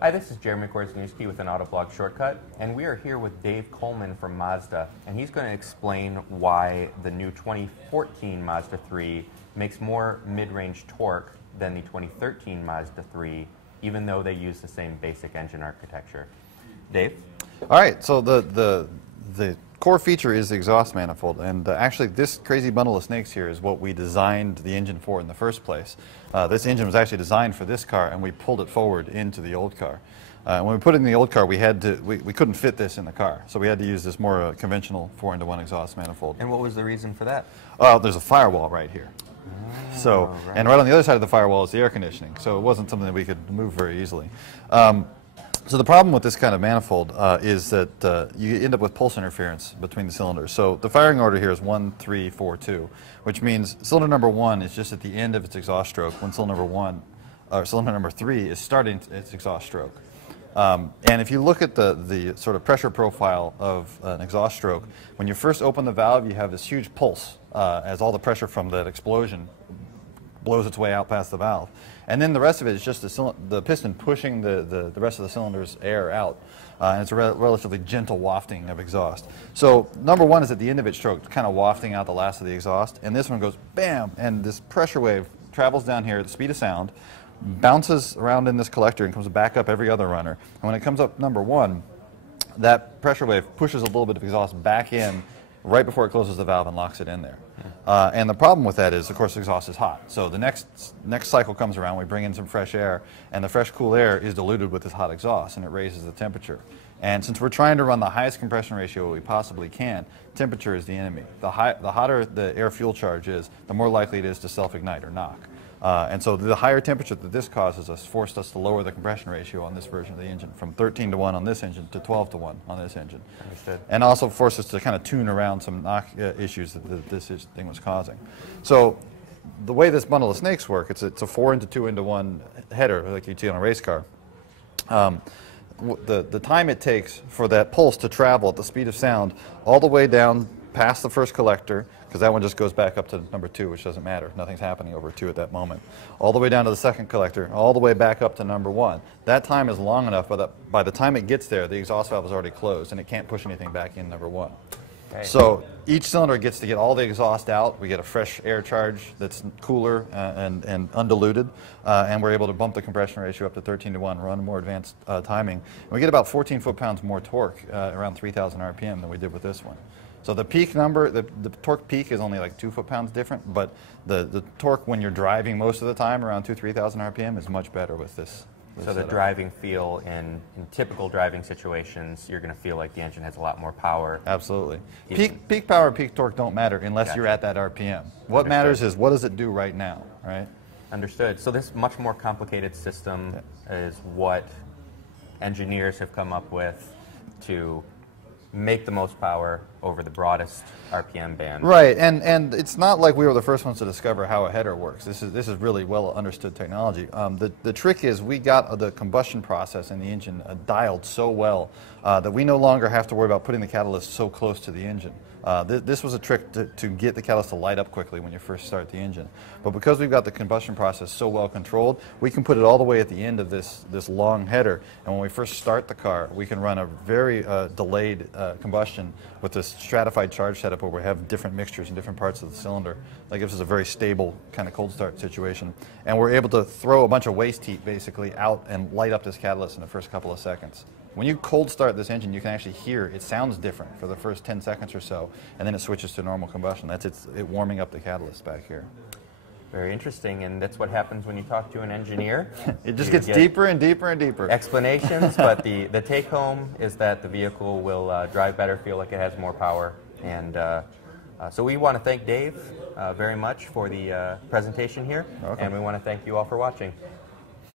Hi, this is Jeremy Korzeniewski with an Autoblog shortcut, and we are here with Dave Coleman from Mazda, and he's going to explain why the new 2014 Mazda 3 makes more mid-range torque than the 2013 Mazda 3, even though they use the same basic engine architecture. Dave? All right, so the core feature is the exhaust manifold, and actually this crazy bundle of snakes here is what we designed the engine for in the first place. This engine was actually designed for this car, and we pulled it forward into the old car. When we put it in the old car, we couldn't fit this in the car, so we had to use this more conventional 4-into-1 exhaust manifold. And what was the reason for that? There's a firewall right here. And right on the other side of the firewall is the air conditioning, so it wasn't something that we could move very easily. So the problem with this kind of manifold is that you end up with pulse interference between the cylinders. So the firing order here is 1, 3, 4, 2, which means cylinder number 1 is just at the end of its exhaust stroke when cylinder number 3 is starting its exhaust stroke. And if you look at the sort of pressure profile of an exhaust stroke, when you first open the valve, you have this huge pulse as all the pressure from that explosion blows its way out past the valve. And then the rest of it is just the piston pushing the rest of the cylinder's air out. And it's a relatively gentle wafting of exhaust. So number 1 is at the end of its stroke, kind of wafting out the last of the exhaust. And this one goes bam, and this pressure wave travels down here at the speed of sound, bounces around in this collector, and comes back up every other runner. And when it comes up number 1, that pressure wave pushes a little bit of exhaust back in right before it closes the valve and locks it in there. And the problem with that is, of course, the exhaust is hot. So the next cycle comes around, we bring in some fresh air, and the fresh, cool air is diluted with this hot exhaust, and it raises the temperature. And since we're trying to run the highest compression ratio we possibly can, temperature is the enemy. The hotter the air-fuel charge is, the more likely it is to self-ignite or knock. And so the higher temperature that this causes us forced us to lower the compression ratio on this version of the engine from 13-to-1 on this engine to 12-to-1 on this engine. Understood. And also forced us to kind of tune around some knock issues that this thing was causing. So the way this bundle of snakes work, it's a 4-into-2-into-1 header like you see on a race car. The time it takes for that pulse to travel at the speed of sound all the way down past the first collector, because that one just goes back up to number 2, which doesn't matter. Nothing's happening over 2 at that moment. All the way down to the second collector, all the way back up to number 1. That time is long enough, but by the time it gets there, the exhaust valve is already closed, and it can't push anything back in number 1. Okay. So each cylinder gets to get all the exhaust out. We get a fresh air charge that's cooler and undiluted, and we're able to bump the compression ratio up to 13-to-1, run more advanced timing. And we get about 14 foot-pounds more torque, around 3,000 RPM than we did with this one. So the peak number, the torque peak is only like 2 foot-pounds different, but the torque when you're driving most of the time, around 3,000 RPM, is much better with this. So the driving feel in typical driving situations, you're going to feel like the engine has a lot more power. Absolutely. Peak power, peak torque don't matter unless you're at that RPM. What matters is what does it do right now, right? Understood. So this much more complicated system is what engineers have come up with to make the most power over the broadest RPM band. Right, and it's not like we were the first ones to discover how a header works. This is really well understood technology. The trick is we got the combustion process in the engine dialed so well that we no longer have to worry about putting the catalyst so close to the engine. This was a trick to get the catalyst to light up quickly when you first start the engine. But because we've got the combustion process so well controlled, we can put it all the way at the end of this long header. And when we first start the car, we can run a very delayed combustion with this stratified charge setup where we have different mixtures in different parts of the cylinder. That gives us a very stable kind of cold start situation. And we're able to throw a bunch of waste heat basically out and light up this catalyst in the first couple of seconds. When you cold start this engine, you can actually hear it sounds different for the first 10 seconds or so, and then it switches to normal combustion. That's it warming up the catalyst back here. Very interesting, and that's what happens when you talk to an engineer. It just gets deeper and deeper and deeper. Explanations, but the take-home is that the vehicle will drive better, feel like it has more power. And so we want to thank Dave very much for the presentation here, and we want to thank you all for watching.